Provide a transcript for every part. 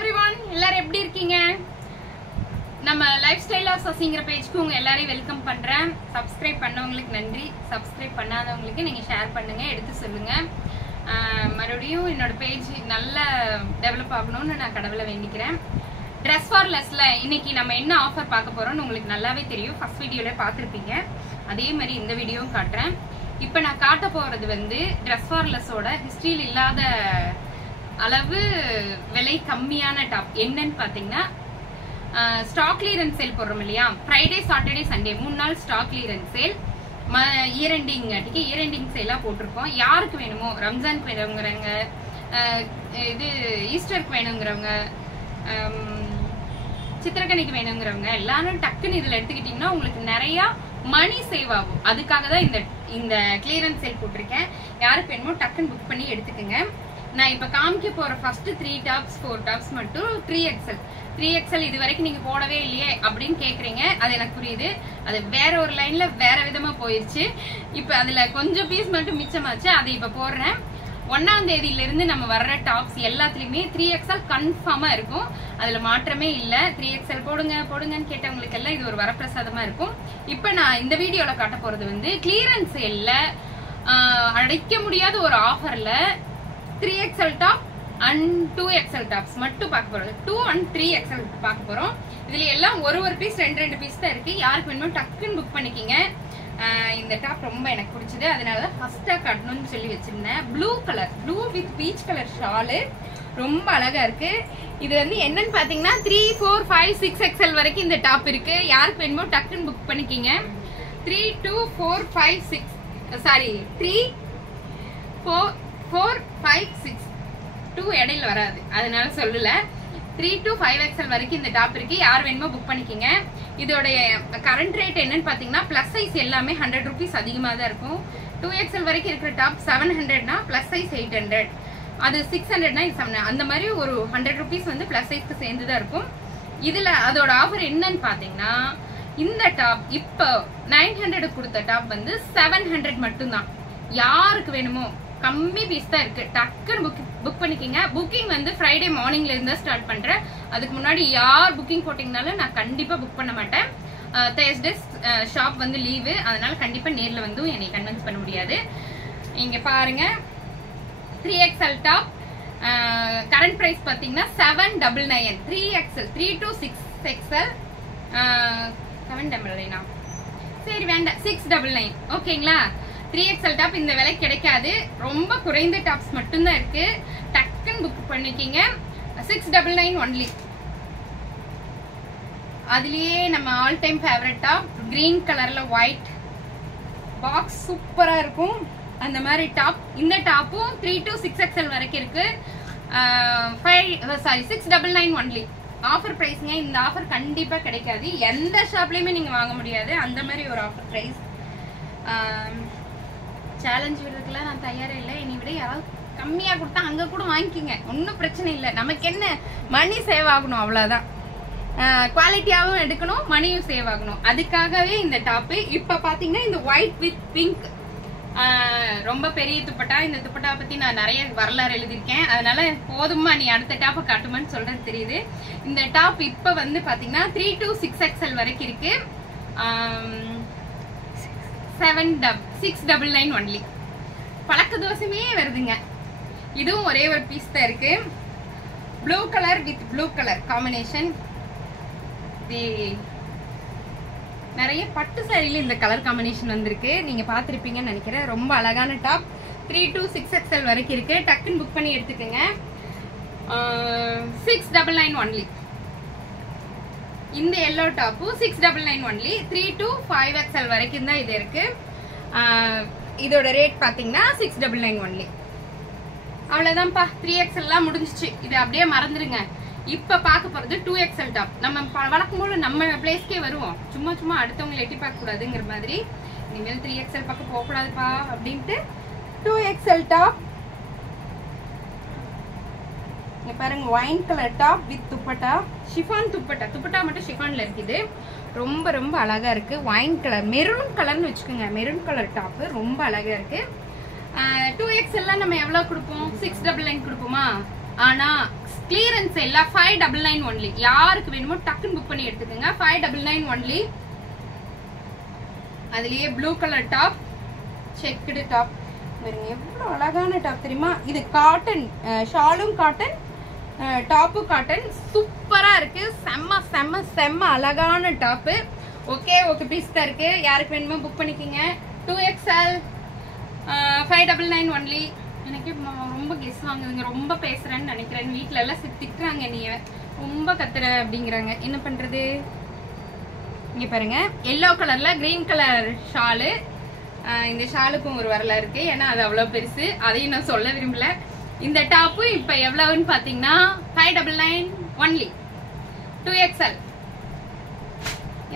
everyone, எல்லாரும் எப்படி இருக்கீங்க? நம்ம லைஃப் ஸ்டைல் ஆஃப் சசிங்கிற பேஜ்க்கு உங்க எல்லாரையும் வெல்கம் பண்றேன். சப்ஸ்கிரைப் பண்ணவங்களுக்கு நன்றி, சப்ஸ்கிரைப் பண்ணாதவங்களுக்கு நீங்க ஷேர் பண்ணுங்க, எடுத்து சொல்லுங்க. மறுபடியும் என்னோட பேஜ் நல்ல டெவலப் ஆகணும்னு நான் கடவுளை வேண்டிக்கிறேன். ட்ரெஸ் ஃபார் லெஸ்ல இன்னைக்கு நம்ம என்ன ஆஃபர் பார்க்க போறோம்னு உங்களுக்கு நல்லாவே தெரியும். ஃபர்ஸ்ட் வீடியோல பார்த்துருப்பீங்க. அதே மாதிரி இந்த வீடியோவும் காட்டுறேன். இப்போ நான் காட்ட போறது வந்து ட்ரெஸ் ஃபார் லெஸ்ஸோட ஹிஸ்டரியில் இல்லாத அளவு விலை கம்மியான டாப். என்னன்னு பாத்தீங்கன்னா ஸ்டாக் கிளியரன்ஸ் சேல் போடுறோம் இல்லையா, ஃப்ரைடே சாட்டர்டே சண்டே 3 நாள் stock clearance sale, year ending சேலா போட்டிருக்கோம். யாருக்கு வேணுமோ, ரம்ஜானுக்கு வேணுங்கிறவங்க, இது ஈஸ்டருக்கு வேணுங்கிறவங்க, சித்திரக்கணிக்கு வேணுங்கிறவங்க எல்லாரும் டக்குன்னு இதுல எடுத்துக்கிட்டீங்கன்னா உங்களுக்கு நிறைய மணி சேவ் ஆகும். அதுக்காக தான் இந்த கிளியரன்ஸ் சேல் போட்டிருக்கேன். யாருக்கு வேணுமோ டக்குன்னு புக் பண்ணி எடுத்துக்கோங்க. நான் இப்ப காமிக்க போற ஃபர்ஸ்ட் 3 டாப்ஸ் 4 டாப்ஸ் மட்டும் 3XL இது வரைக்கும் நீங்க போடவே இல்லையே அப்படின்னு கேக்குறீங்க. அது எனக்கு புரியுது. அது வேற ஒரு லைன்ல வேற விதமா போயிருச்சு. இப்ப அதுல கொஞ்சம் பீஸ் மட்டும் மிச்சமாச்சு. அதை இப்ப போடுறேன். 1ஆம் தேதியில இருந்து நம்ம வர்ற டாப்ஸ் எல்லாத்துலயுமே 3XL கன்ஃபார்மா இருக்கும். அதுல மாற்றமே இல்ல. 3XL போடுங்கன்னு கேட்டவங்களுக்கு எல்லாம் இது ஒரு வரப்பிரசாதமா இருக்கும். இப்ப நான் இந்த வீடியோல காட்ட போறது வந்து கிளியரன்ஸ் சேல்ல அடைக்க முடியாத ஒரு ஆஃபர்ல 3XL top and 2XL tops மட்டும் பார்க்க போறோம். 2 and 3XL பார்க்க போறோம். இதுல எல்லாம் ஒரு பீஸ் 2 பீஸ் தான் இருக்கு. யாருக்கு வேணுமோ டக்குன்னு புக் பண்ணிக்கிங்க. இந்த டாப் ரொம்ப எனக்கு பிடிச்சது, அதனாலதான் ஃபர்ஸ்டா காட்டணும்னு சொல்லி வச்சிருந்தேன். Blue with peach colour Shalu ரொம்ப அழகா இருக்கு. இது வந்து என்னன்னு பாத்தீங்கன்னா 3, 4, 5, 6XL வரைக்கும் இந்த டாப் இருக்கு. யாருக்கு வேணுமோ டக்குன்னு புக் பண்ணிக்கிங்க. 3, 2, 4, 5, 6 சாரி 3, 4, 5, 6 2 இடையில வராது, அதனால சொல்லல. 3 to 5XL வரைக்கும் இந்த டாப் இருக்கு. யார் வேணுமோ புக் பண்ணிக்கங்க. இதோடைய கரண்ட் ரேட் என்னன்னு பாத்தீங்கன்னா பிளஸ் சைஸ் எல்லாமே 100 rupees அதிகமா தான் இருக்கும். 2XL வரைக்கும் இருக்கிற டாப் 700னா பிளஸ் சைஸ் 800, அது 600னா 700, அந்த மாதிரி ஒரு 100 rupees வந்து பிளஸ் சைஸ்க்கு சேர்ந்துதான் இருக்கும். இதுல அதோட ஆஃபர் என்னன்னு பாத்தீங்கன்னா இந்த டாப் இப்போ 900 கொடுத்த டாப் வந்து 700 மட்டும்தான். யாருக்கு வேணுமோ, கம்மி பீஸ் தான் இருக்கு, டக்குன்னு புக் பண்ணிக்கங்க. புக்கிங் வந்து ஃப்ரைடே மார்னிங்ல இருந்தா ஸ்டார்ட் பண்றேன். அதுக்கு முன்னாடி யார் புக்கிங் போட்டீங்கனாலும் நான் கண்டிப்பா புக் பண்ண மாட்டேன். தேர்ஸ்டே ஷாப் வந்து லீவு, அதனால கண்டிப்பா நேர்ல வந்து என்னை கன்வின்ஸ் பண்ண முடியாது. இங்க பாருங்க 3XL டாப் கரண்ட் பிரைஸ் பாத்தீங்கன்னா 799. 3XL 3 to 6XL 799 சரி வேண்டாம் 699 ஓகேங்களா. 3XL டாப் இந்த விலை கிடைக்காது. ரொம்ப குறைந்த டாப்ஸ் மட்டும்தான் இருக்கு. டக்குன்னு புக் பண்ணிக்கிங்க. 699 ஒன்லி. அதுலயே நம்ம all time favourite top green கலர்ல ஒயிட் பாக்ஸ் சூப்பரா இருக்கும். அந்த மாதிரி டாப். இந்த டாப்பும் 3 to 6XL வரைக்கும் இருக்கு. 699 ஒன்லி. ஆஃபர் பிரைஸ்ங்க. இந்த ஆஃபர் கண்டிப்பா கிடைக்காது. எந்த ஷாப்லயுமே நீங்க வாங்க முடியாது. அந்த மாதிரி ஒரு ஆஃபர் பிரைஸ். சேலஞ்ச் விடுறதுக்குலாம் நான் தயாரே இல்லை. என்னை விட யாராவது கம்மியா கொடுத்தா அங்க கூட வாங்கிக்கிங்க, ஒன்னும் பிரச்சனை இல்லை. நமக்கு என்ன, மணி சேவ் ஆகணும், அவ்வளவுதான். குவாலிட்டியாவும் எடுக்கணும், மணியும் சேவ் ஆகணும். அதுக்காகவே இந்த டாப்பு. இப்ப பாத்தீங்கன்னா இந்த ஒயிட் வித் பிங்க் ரொம்ப பெரிய துப்பட்டா. இந்த துப்பட்டா பத்தி நான் நிறைய வரலாறு எழுதியிருக்கேன். அதனால போதுமா நீ அடுத்த டாப்பை காட்டுமான்னு சொல்றது தெரியுது. இந்த டாப் இப்ப வந்து பாத்தீங்கன்னா 3 to 6XL வரைக்கும் இருக்கு. 699 ஒன்லி. பழக்க தோசமே வருதுங்க. இதுவும் ஒரே ஒரு பீஸ் தான் இருக்கு. Blue colour with blue colour combination. நிறைய பட்டு சாரியில இந்த கலர் காம்பினேஷன் வந்திருக்கு. நீங்க பாத்திருப்பீங்கன்னு நினைக்கிறேன். ரொம்ப அழகான டாப். 3 to 6XL வரைக்கும் இருக்கு. டக்குன்னு புக் பண்ணி எடுத்துக்கோங்க. 699 ஒன்லி. இந்த yellow top 699 only. 3 to 5XL வரைக்கும் தான் இது இருக்கு. இதோட ரேட் பாத்தீங்கன்னா 699 ஒன்லி. அவ்வளவுதான்ப்பா. 3XL எல்லாம் முடிஞ்சிச்சு. இது அப்படியே மறந்துடுங்க. இப்ப பார்க்க போறது 2XL டாப். நம்ம வழக்கம் போல நம்ம பிளேஸ்க்கே வருவோம். சும்மா அடுத்தவங்களை எட்டி பார்க்க கூடாதுங்கிற மாதிரி. இனிமேல் 3XL பக்கம் போக கூடாதுப்பா அப்படின்ட்டு 2XL டாப். பாருங்க wine colour top with dupatta, chiffon dupatta மட்டும் ஷிஃபான்ல இருக்குது. ரொம்ப ரொம்ப அழகா இருக்கு. ஒயின் கலர், மெரூன் கலர்னு வச்சுக்கோங்க. மெரூன் கலர் டாப் ரொம்ப அழகா இருக்கு. 2XL நம்ம எவ்வளவு கொடுப்போம்? 699 கொடுப்போமா? ஆனா கிளியரன்ஸ் எல்லாம் 599 ஒன்லி. யாருக்கு வேணுமோ டக்குன்னு புக் பண்ணி எடுத்துக்கோங்க. 599 ஒன்லி. அதுலயே blue colour top, checked top. எவ்வளவு அழகான டாப் தெரியுமா? இது காட்டன், ஷாலும் காட்டன், டாப்பு காட்டன். சூப்பரா இருக்கு. செம்ம செம்ம செம்ம அழகான டாப்பு. ஓகே ஓகே பீஸ் தான் இருக்கு. யாருக்கு வேணுமோ புக் பண்ணிக்கோங்க. 2XL 599 only. எனக்கு ரொம்ப கெஸ் வாங்குதுங்க. ரொம்ப பேசுறேன்னு நினைக்கிறேன். வீட்டுல எல்லாம் திட்டுறாங்க, நீ ரொம்ப கத்துற அப்படிங்கிறாங்க. என்ன பண்றது? இங்க பாருங்க, எல்லோ கலர்ல கிரீன் கலர் ஷாலு. இந்த ஷாலுக்கும் ஒரு வரலாறு இருக்கு, ஏன்னா அது அவ்வளவு பெருசு. அதையும் நான் சொல்ல விரும்பல. இந்த டாப்பு இப்ப எவ்வளவுன்னு பாத்தீங்கன்னா 599 ஒன்லி. 2XL.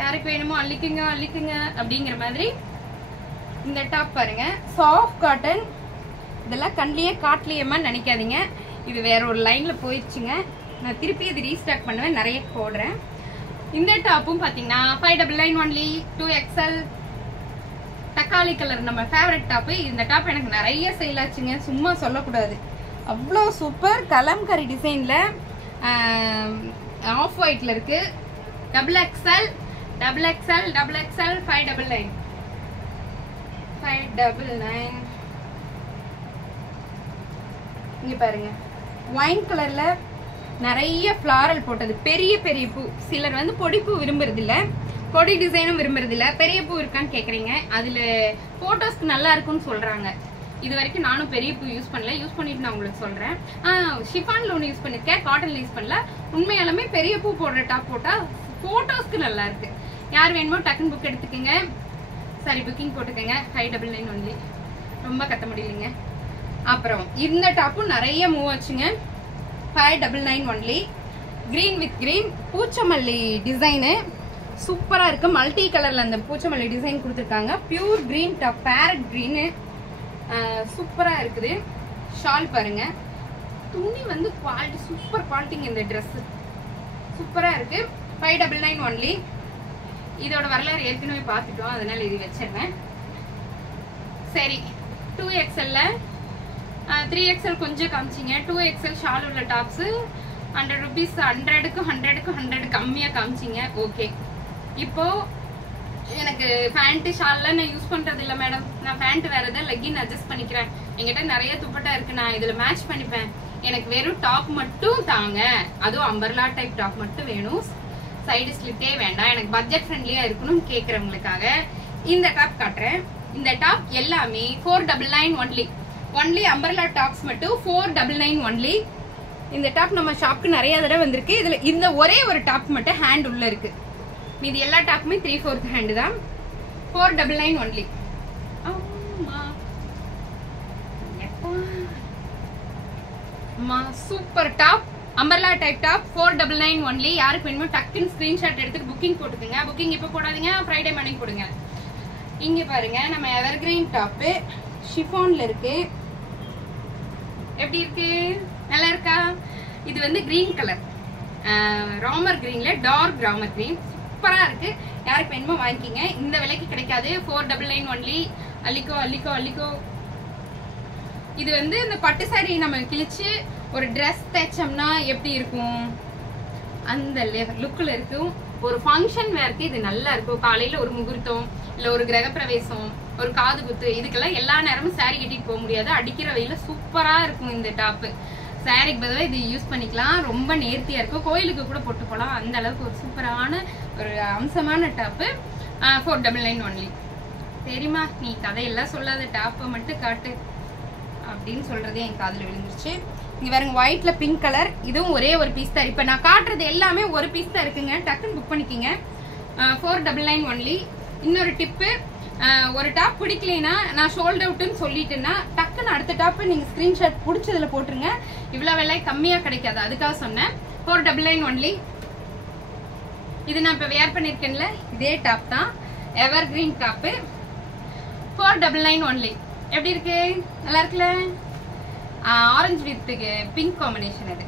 யாருக்கு வேணுமோ அள்ளிக்குங்க அள்ளிக்குங்க அப்படிங்கிற மாதிரி. இந்த டாப் பாருங்க, சாஃப்ட் காட்டன். இதெல்லாம் கண்ணிலேயே காட்டலையேமா நினைக்காதீங்க, இது வேற ஒரு லைன்ல போயிடுச்சுங்க. நான் திருப்பி இது ரீஸ்டாக் பண்ணுவேன், நிறைய போடுறேன். இந்த டாப்பும் பாத்தீங்கன்னா 599 ஒன்லி. 2XL. தக்காளி கலர் நம்ம ஃபேவரட் டாப்பு. இந்த டாப் எனக்கு நிறைய சேல் ஆச்சுங்க, சும்மா சொல்லக்கூடாது. அவ்வளோ சூப்பர். கலம்கரி டிசைன்ல ஆஃப் ஒயிட்ல இருக்கு. XXL 599. இங்க பாருங்க, ஒயின் கலர்ல நிறைய ஃபிளாரல் போட்டது, பெரிய பெரிய பூ. சிலர் வந்து பொடி பூ விரும்புறது இல்ல, பொடி டிசைனும் விரும்புறது இல்ல. பெரிய பூ இருக்கான்னு கேக்குறீங்க. அதுல போட்டோஸ்க்கு நல்லா இருக்கும்னு சொல்றாங்க. இது வரைக்கும் நானும் பெரிய பூ யூஸ் பண்ணல, யூஸ் பண்ணிட்டு நான் உங்களுக்கு சொல்றேன். ஷிஃபான்ல ஒன்று யூஸ் பண்ணிருக்கேன், காட்டன்ல யூஸ் பண்ணல. உண்மையாலுமே பெரிய பூ போடுற டாப் போட்டா போட்டோஸ்க்கு நல்லா இருக்கு. யார் வேணுமோ டக்குன்னு புக் எடுத்துக்கங்க. சாரி, புக்கிங் போட்டுக்கங்க. 599 ஒன்லி. ரொம்ப கத்த முடியலைங்க. அப்புறம் இந்த டாப்பும் நிறைய மூவ் ஆச்சுங்க. 599 ஒன்லி. கிரீன் வித் கிரீன் பூச்சமல்லி டிசைனு சூப்பரா இருக்கு. மல்டி கலர்ல அந்த பூச்சமல்லி டிசைன் கொடுத்துருக்காங்க. Pure green top, parrot green. சூப்பரா இருக்குது. ஷால் பாருங்க, துணி வந்து குவாலிட்டி, சூப்பர் குவாலிட்டிங்க. இந்த ட்ரெஸ் சூப்பரா இருக்கு. 599 ஒன்லி. இதோட வரலாறு ஏற்கனவே பார்த்துட்டோம், அதனால இது வச்சிருவேன். சரி, 2XL 3XL கொஞ்சம் காமிச்சிங்க. 2XL ஷால் உள்ள டாப்ஸ் 100 rupees. 100 கம்மியா காமிச்சிங்க. ஓகே, இப்போ எனக்கு பேண்ட் ஷால்லாம் நான் யூஸ் பண்றது இல்ல மேடம். நான் பேண்ட் வேற ஏதாவது லெக்கின் அட்ஜஸ்ட் பண்ணிக்கிறேன். என்கிட்ட நிறைய துப்பட்டா இருக்கு, நான் இதுல மேட்ச் பண்ணிப்பேன். எனக்கு வெறும் டாப் மட்டும் தாங்க, அதுவும் அம்பர்லா டைப் டாப் மட்டும் வேணும், சைடு ஸ்லிட்டே வேண்டாம், எனக்கு பட்ஜெட் ஃப்ரெண்ட்லியா இருக்கணும்னு கேக்குறவங்களுக்காக இந்த டாப் காட்டுறேன். இந்த டாப் எல்லாமே 499 ஒன்லி. ஒன்லி அம்பர்லா டாப்ஸ் மட்டும் 499 ஒன்லி. இந்த டாப் நம்ம ஷாப்க்கு நிறைய தடவை வந்திருக்கு. இதுல இந்த ஒரே ஒரு டாப் மட்டும் ஹேண்ட் உள்ள இருக்கு, மீதி எல்லா டாப்புமே 3/4 ஹேண்ட் தான். 499 only. Super top, umbrella type top 499 only. யாருக்கு வேணுமோ டக்குன்னு ஸ்கிரீன்ஷாட் எடுத்துட்டு புக்கிங் போட்டுக்கோங்க. புக்கிங் இப்ப போடாதீங்க, ஃப்ரைடே மார்னிங் போடுங்க. இங்க பாருங்க, நம்ம எவர்கிரீன் டாப் ஷிஃபான்ல இருக்கு. எப்படி இருக்கு? நல்லா இருக்கா? இது வந்து கிரீன் கலர், ராமர் கிரீன்ல டார்க் ராமர் கிரீன். சூப்பரா இருக்கு. யாருக்கு வேணுமோ வாங்கிக்கிங்க. இந்த விலைக்கு கிடைக்காது. 499 ஒன்லி. அள்ளிக்கோ அள்ளிக்கோ அள்ளிக்கோ. இது வந்து இந்த பட்டு சாரி நம்ம கிழிச்சு ஒரு ட்ரெஸ் தைச்சோம்னா எப்படி இருக்கும், அந்த லுக்ல இருக்கும். ஒரு ஃபங்க்ஷன் வேர்க்கு இது நல்லா இருக்கும். காலையில ஒரு முகூர்த்தம், இல்ல ஒரு கிரகப்பிரவேசம், ஒரு காது குத்து, இதுக்கெல்லாம் எல்லா நேரமும் சாரி கட்டிட்டு போக முடியாது. அடிக்கிற வெயில சூப்பரா இருக்கும் இந்த டாப். சாரிக்கு பதிலாக இது யூஸ் பண்ணிக்கலாம். ரொம்ப நேர்த்தியா இருக்கும். கோயிலுக்கு கூட போட்டு போகலாம். அந்த அளவுக்கு ஒரு சூப்பரான ஒரு அம்சமான டாப்பு. 499 ஒன்லி. சரிம்மா, நீ கதையெல்லாம் சொல்லாத, டாப்பை மட்டும் காட்டு அப்படின்னு சொல்றதே என் காதுல விழுந்துருச்சு. இங்க பாருங்க, ஒயிட்ல பிங்க் கலர். இதுவும் ஒரே ஒரு பீஸ் தான். இப்ப நான் காட்டுறது எல்லாமே ஒரு பீஸ் தான் இருக்குங்க. டக்குன்னு புக் பண்ணிக்கிங்க. 499 ஒன்லி. இன்னொரு டிப்பு, ஒரு டாப் பிடிக்கலைன்னா, நான் ஷோல்டர் அவுட்னு சொல்லிட்டேன்னா டக்குன்னு அடுத்த டாப் நீங்க ஸ்கிரீன்ஷாட் பிடிச்சதுல போட்டுருங்க. இவ்வளவு விலை கம்மியா கிடைக்காது, அதுக்காக சொன்னேன். 499 ஒன்லி. இது நான் இப்ப வேர் பண்ணிருக்கேன்ல, இதே டாப் தான், எவர் கிரீன் டாப். 499 ஒன்லி. எப்படி இருக்கு? நல்லா இருக்குல்ல? Orange with pink combination.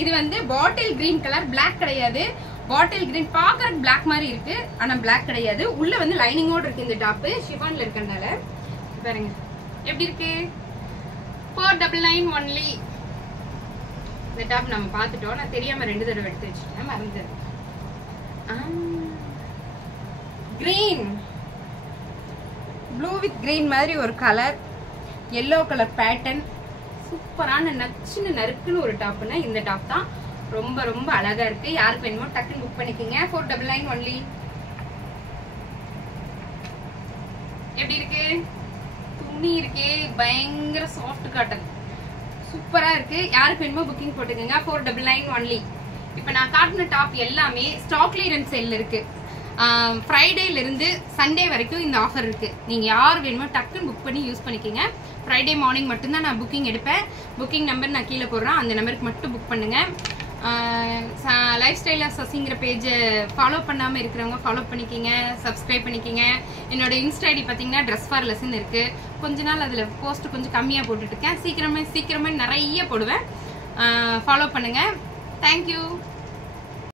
இது வந்து பாட்டில் கிரீன் கலர், பிளாக் கிடையாது. பாட்டில் கிரீன் பாக்குறதுக்கு பிளாக் மாதிரி இருக்கு, ஆனா பிளாக் கிடையாது. உள்ள வந்து லைனிங்கோட இருக்கு இந்த டாப், ஷிஃபான்ல இருக்கறனால. பாருங்க எப்படி இருக்கு. 499 ஒன்லி. இந்த டாப் நம்ம பார்த்துட்டோம். நான் தெரியாம 2 தடவை எடுத்து வச்சுட்டேன், மறந்து. கிரீன், ப்ளூ வித் கிரீன் மாதிரி ஒரு கலர், எல்லோ கலர் பேட்டர்ன், சூப்பரான நச்சுன்னு நறுக்குன்னு ஒரு டாப்னா இந்த டாப் தான். ரொம்ப ரொம்ப அழகா இருக்கு. யாருக்கு வேணுமோ டக்குன்னு புக் பண்ணிக்கோங்க. 499 only. எப்படி இருக்கு? துணி இருக்கே, பயங்கர சாஃப்ட் காட்டன், சூப்பரா இருக்கு. யாருக்கு வேணுமோ புக்கிங் போட்டுக்கோங்க. 499 only. இப்ப நான் காட்டின டாப் எல்லாமே ஸ்டாக் கிளியரன்ஸ் சேல்ல இருக்கு. ஃப்ரைடேல இருந்து சண்டே வரைக்கும் இந்த ஆஃபர் இருக்கு. நீங்க யார் வேணுமோ டக்குன்னு புக் பண்ணி யூஸ் பண்ணிக்கோங்க. ஃப்ரைடே மார்னிங் மட்டும்தான் நான் புக்கிங் எடுப்பேன். புக்கிங் நம்பர் நான் கீழே போடுறேன், அந்த நம்பருக்கு மட்டும் புக் பண்ணுங்க. லைஃப் ஸ்டைல் ஆஃப் சசிங்கிற பேஜை ஃபாலோ பண்ணாமல் இருக்கிறவங்க ஃபாலோ பண்ணிக்கிங்க, சப்ஸ்கிரைப் பண்ணிக்கிங்க. என்னோட இன்ஸ்டா ஐடி பார்த்தீங்கன்னா ட்ரெஸ் ஃபார் லெசன் இருக்கு. கொஞ்ச நாள் அதில் போஸ்ட் கொஞ்சம் கம்மியாக போட்டுட்டு இருக்கேன். சீக்கிரமே நிறைய போடுவேன். ஃபாலோ பண்ணுங்க. தேங்க்யூ.